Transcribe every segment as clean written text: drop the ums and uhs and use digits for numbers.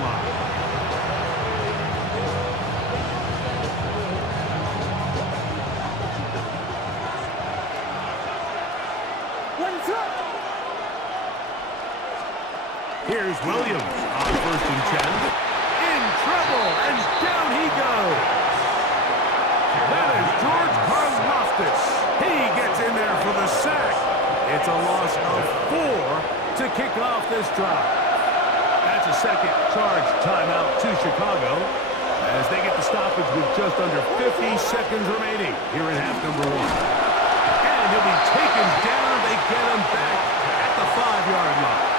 line. Here's Williams on 1st and 10. In trouble, and down he goes. That is George Karlaftis. He gets in there for the sack. It's a loss of 4 to kick off this drive. That's a second charge timeout to Chicago as they get the stoppage with just under 50 seconds remaining here in half number 1. And he'll be taken down. They get him back at the 5-yard line.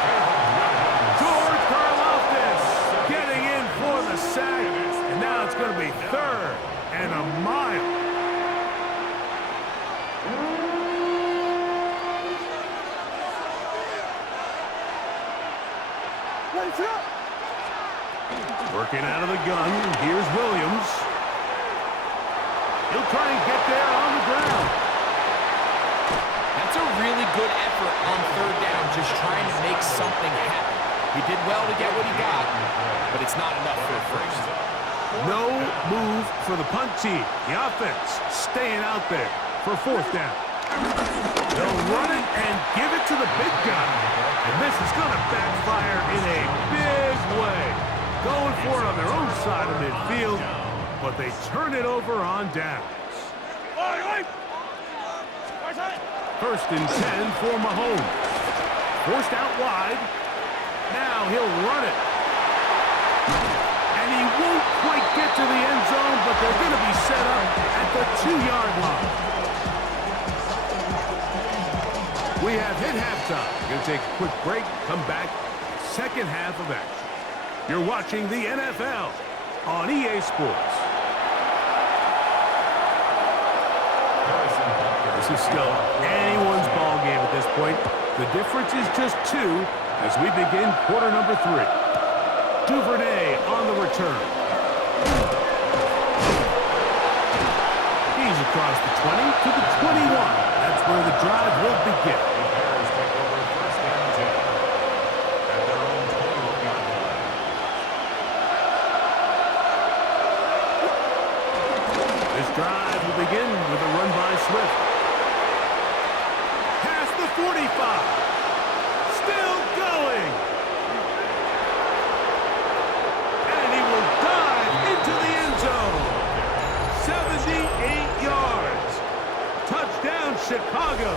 George Karlaftis getting in for the sack, and now it's going to be 3rd and a mile. Working out of the gun, here's Williams. He'll try and get there on the ground. That's a really good effort on 3rd down, just trying to make something happen. He did well to get what he got, but it's not enough for a first. No move for the punt team. The offense staying out there for 4th down. They'll run it and give it to the big guy. And this is going to backfire in a big way. Going for it on their own side of midfield, but they turn it over on downs. 1st and 10 for Mahomes. Forced out wide. Now he'll run it. And he won't quite get to the end zone, but they're going to be set up at the 2-yard line. We have hit halftime. Going to take a quick break, come back, second half of action. You're watching the NFL on EA Sports. This is still anyone's ball game at this point. The difference is just 2 as we begin quarter number 3. Duvernay on the return. He's across the 20 to the 21. That's where the drive will begin. This drive will begin with a run by Swift. Past the 45. Still going. And he will dive into the end zone. 78 yards. Touchdown, Chicago.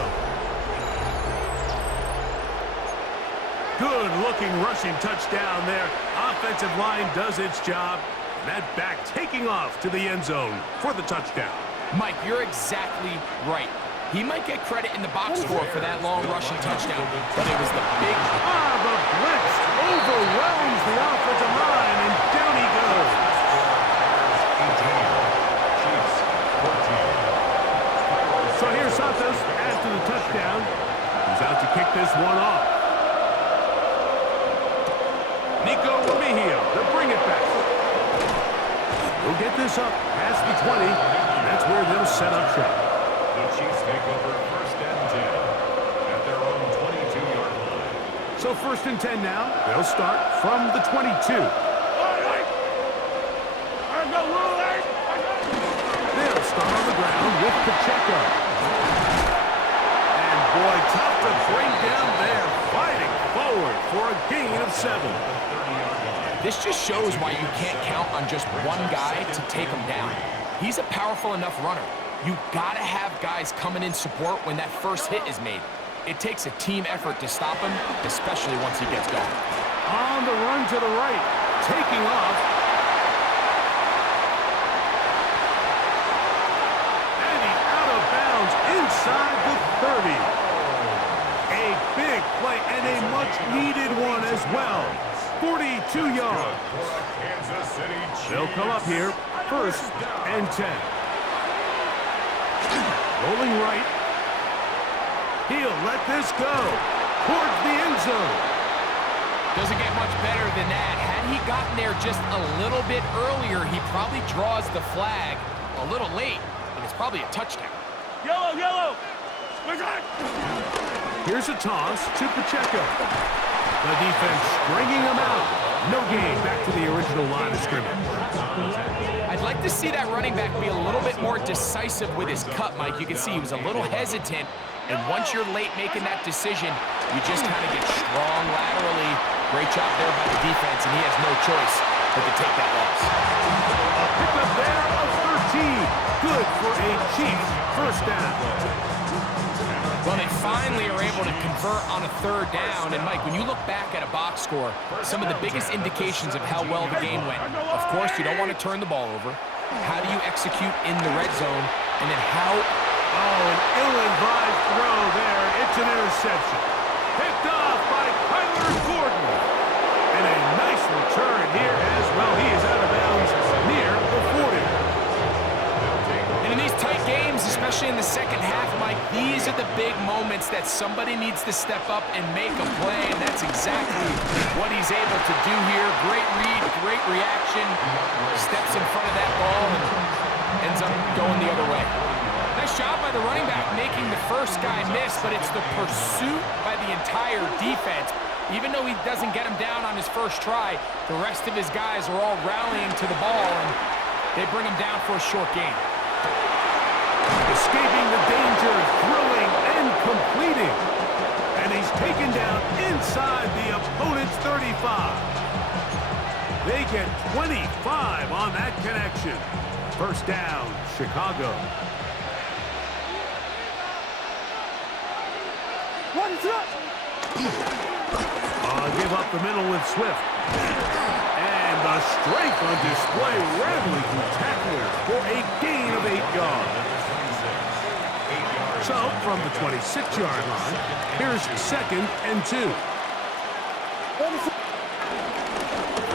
Good-looking rushing touchdown there. Offensive line does its job. That back taking off to the end zone for the touchdown. Mike, you're exactly right. He might get credit in the box score for that long rushing touchdown, but it was the big... The blitz overwhelms the offensive line, and down he goes. So here's Santos after the touchdown. He's out to kick this one off. Nico Remigio, they'll bring it back. We'll get this up past the 20, and that's where they'll set up shop. The Chiefs take over 1st and 10 at their own 22-yard line. So 1st and 10 now. They'll start from the 22. They'll start on the ground with Pacheco. And boy, tough to bring down there. Fighting forward for a gain of 7. This just shows why you can't count on just one guy to take him down. He's a powerful enough runner. You gotta have guys coming in support when that first hit is made. It takes a team effort to stop him, especially once he gets going. On the run to the right, taking off. And he's out of bounds inside the 30. A big play and a much-needed one as well. 42 yards. They'll come up here, 1st and 10. Rolling right. He'll let this go towards the end zone. Doesn't get much better than that. Had he gotten there just a little bit earlier, he probably draws the flag a little late, and it's probably a touchdown. Yellow, yellow. Here's a toss to Pacheco. The defense stringing him out. No gain back to the original line of scrimmage. I'd like to see that running back be a little bit more decisive with his cut, Mike. You can see he was a little hesitant, and once you're late making that decision, you just kind of get strong laterally. Great job there by the defense, and he has no choice but to take that loss. A pickup there of 13. Good for a Chiefs first down. Well, they finally are able to convert on a third down. And, Mike, when you look back at a box score, some of the biggest indications of how well the game went, of course, you don't want to turn the ball over. How do you execute in the red zone? And then how... Oh, an ill-advised throw there. It's an interception. Picked off by Kyler Gordon. And a nice return here as well. He is out of bounds near the 40. And in these tight games, especially in the second half, Mike, these are the big moments that somebody needs to step up and make a play, and that's exactly what he's able to do here. Great read, great reaction, steps in front of that ball and ends up going the other way. Nice job by the running back making the first guy miss, but it's the pursuit by the entire defense. Even though he doesn't get him down on his first try, the rest of his guys are all rallying to the ball, and they bring him down for a short gain. Escaping the danger, throwing and completing. And he's taken down inside the opponent's 35. They get 25 on that connection. First down, Chicago. Give up the middle with Swift. And the strength on display, rattling through tacklers for a gain of 8 yards. So, from the 26-yard line, here's 2nd and 2.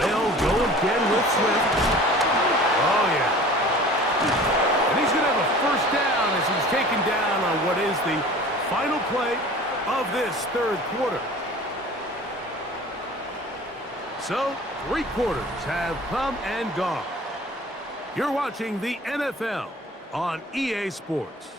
They'll go again with Swift. Oh, yeah. And he's going to have a first down as he's taken down on what is the final play of this third quarter. So, 3 quarters have come and gone. You're watching the NFL on EA Sports.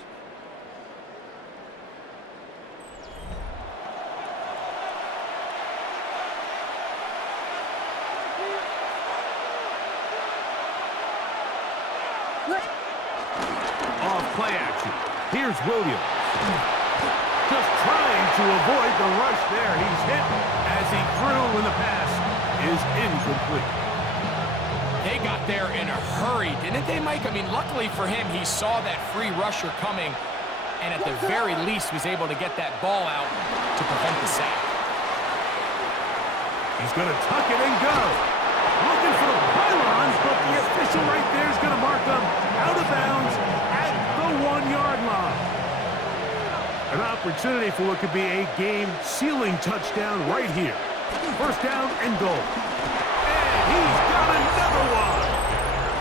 Off play action. Here's Williams. Just trying to avoid the rush there. He's hit as he threw when the pass is incomplete. They got there in a hurry, didn't they, Mike? I mean, luckily for him, he saw that free rusher coming and at the very least was able to get that ball out to prevent the sack. He's going to tuck it and go. Looking for the pylons, but the official right there is going to mark them out of bounds at the 1-yard line. An opportunity for what could be a game-sealing touchdown right here. First down and goal. And he's got another one.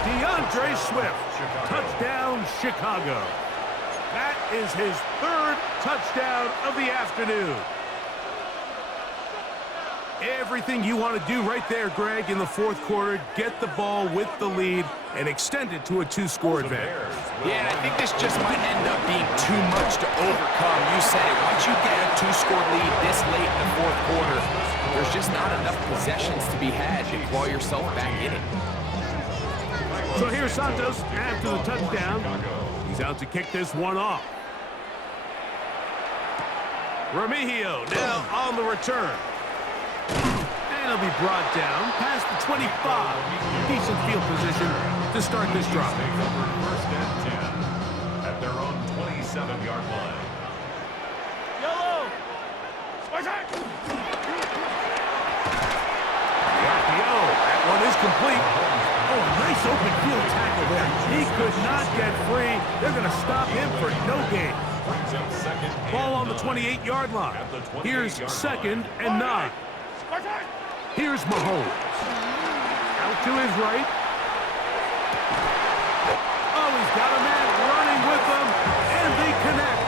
DeAndre Swift. Touchdown, Chicago. That is his 3rd touchdown of the afternoon. Everything you want to do right there, Greg, in the 4th quarter. Get the ball with the lead and extend it to a 2-score advantage. Yeah, and I think this just might end up being too much to overcome. You said it. Once you get a 2-score lead this late in the 4th quarter, there's just not enough possessions to be had to claw yourself back in it. So here's Santos after the touchdown. He's out to kick this one off. Remigio now on the return. And he'll be brought down past the 25. Decent field position to start this drive. First and 10 at their own 27-yard line. Yellow! The RPO. That one is complete. Oh, nice open field tackle there. He could not get free. They're going to stop him for no gain. Ball on the 28-yard line. Here's 2nd and 9. Here's Mahomes. Out to his right. Oh, he's got a man running with them, and they connect.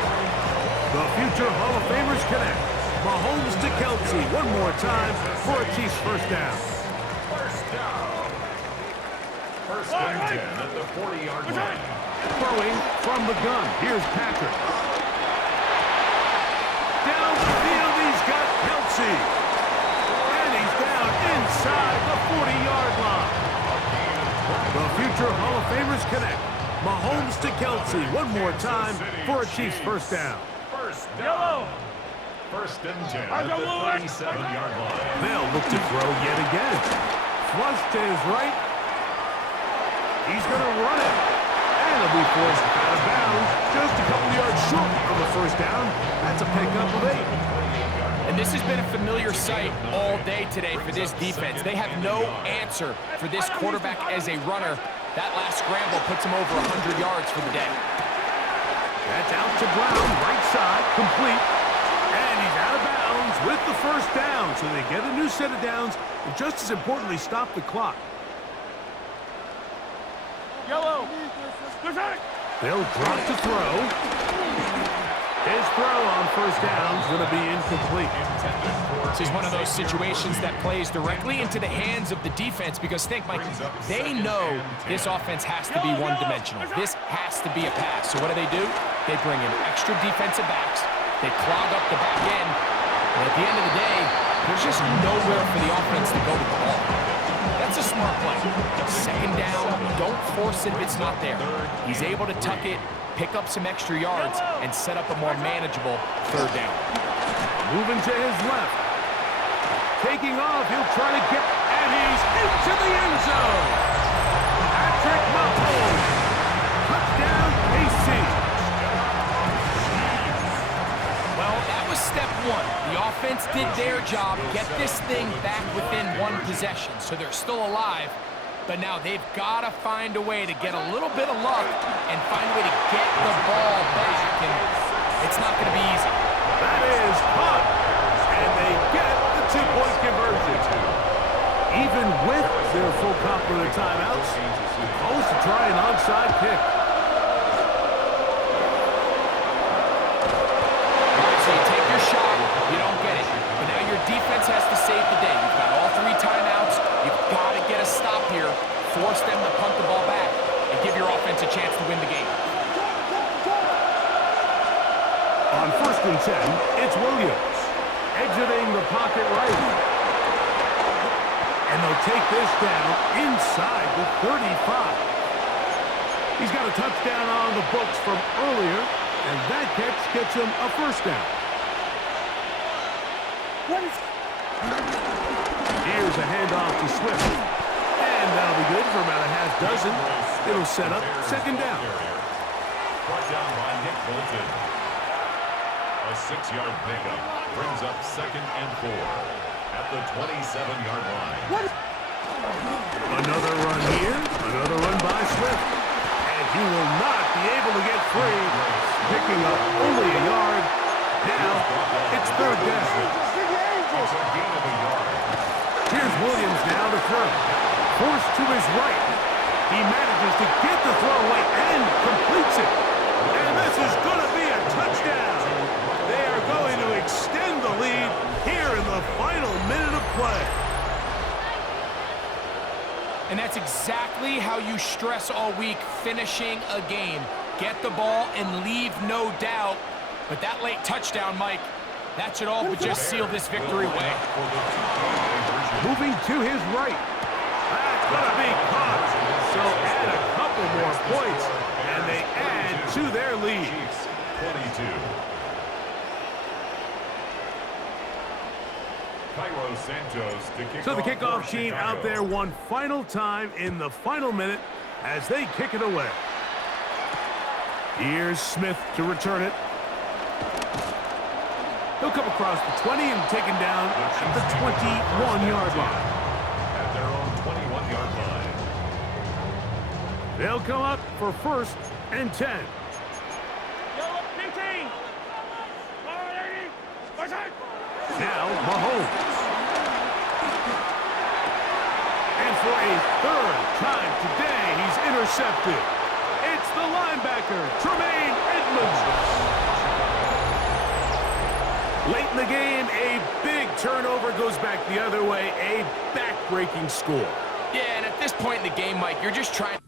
The future Hall of Famers connect. Mahomes to Kelsey one more time for a Chiefs first down. First and 10 at the 40-yard line. Throwing from the gun. Here's Patrick. Down the field, he's got Kelsey. And he's down inside the 40-yard connect. Mahomes to Kelsey one more time for a Chiefs first down. First down. First and 10 at the 37-yard line. They'll look to throw yet again. Flush to his right. He's going to run it. And he'll be forced out of bounds. Just a couple yards short of the first down. That's a pickup of 8. And this has been a familiar sight all day today for this defense. They have no answer for this quarterback as a runner. That last scramble puts him over 100 yards for the day. That's out to Brown, right side, complete. And he's out of bounds with the first down. So they get a new set of downs, and just as importantly, stop the clock. Yellow. They'll drop to throw. His throw on first down is going to be incomplete. This is one of those situations that plays directly into the hands of the defense because think, Mike, they know this offense has to be one-dimensional. This has to be a pass. So what do? They bring in extra defensive backs. They clog up the back end. And at the end of the day, there's just nowhere for the offense to go with the ball. That's a smart play. Second down, don't force it if it's not there. He's able to tuck it, pick up some extra yards, and set up a more manageable third down. Moving to his left. Taking off, he'll try to get, and he's into the end zone. Patrick Mahomes. Touchdown, KC. Well, that was step one. The offense did their job, get this thing back within one possession, so they're still alive. But now they've got to find a way to get a little bit of luck and find a way to get the ball back, and it's not going to be easy. That is caught, and they get the two-point conversion. Even with their full complement of timeouts, he calls to try an onside kick. So you take your shot, you don't get it. But now your defense has to save the day. You've got all 3 timeouts. You've got to get a stop here, force them to punt the ball back, and give your offense a chance to win the game. On first and 10, it's Williams, exiting the pocket right. And they'll take this down inside the 35. He's got a touchdown on the books from earlier, and that catch gets him a first down. Here's a handoff to Swift. And that'll be good for about a half dozen. It'll set up second down. Brought down by Nick Bolton. A 6-yard pickup brings up second and 4 at the 27-yard line. Another run here. Another run by Swift. And he will not be able to get free. Picking up only a yard. Now it's third down. It's a gain of a yard. Here's Williams now to throw. Forced to his right. He manages to get the throw away and completes it. And this is going to be a touchdown. They are going to extend the lead here in the final minute of play. And that's exactly how you stress all week, finishing a game. Get the ball and leave no doubt. But that late touchdown, Mike, that should all but just seal this victory away. Moving to his right. That's going to be caught. So add a couple more points, and they add to their lead. 22. Cairo Santos to kick So the off kickoff for team Chicago. out there one final time in the final minute as they kick it away. Here's Smith to return it. He'll come across the 20 and taken down at the 21-yard line. At their own 21-yard line. They'll come up for first and 10. Now Mahomes. And for a third time today, he's intercepted. It's the linebacker, Tremaine Edmonds. Late in the game, a big turnover goes back the other way, a back-breaking score. Yeah, and at this point in the game, Mike, you're just trying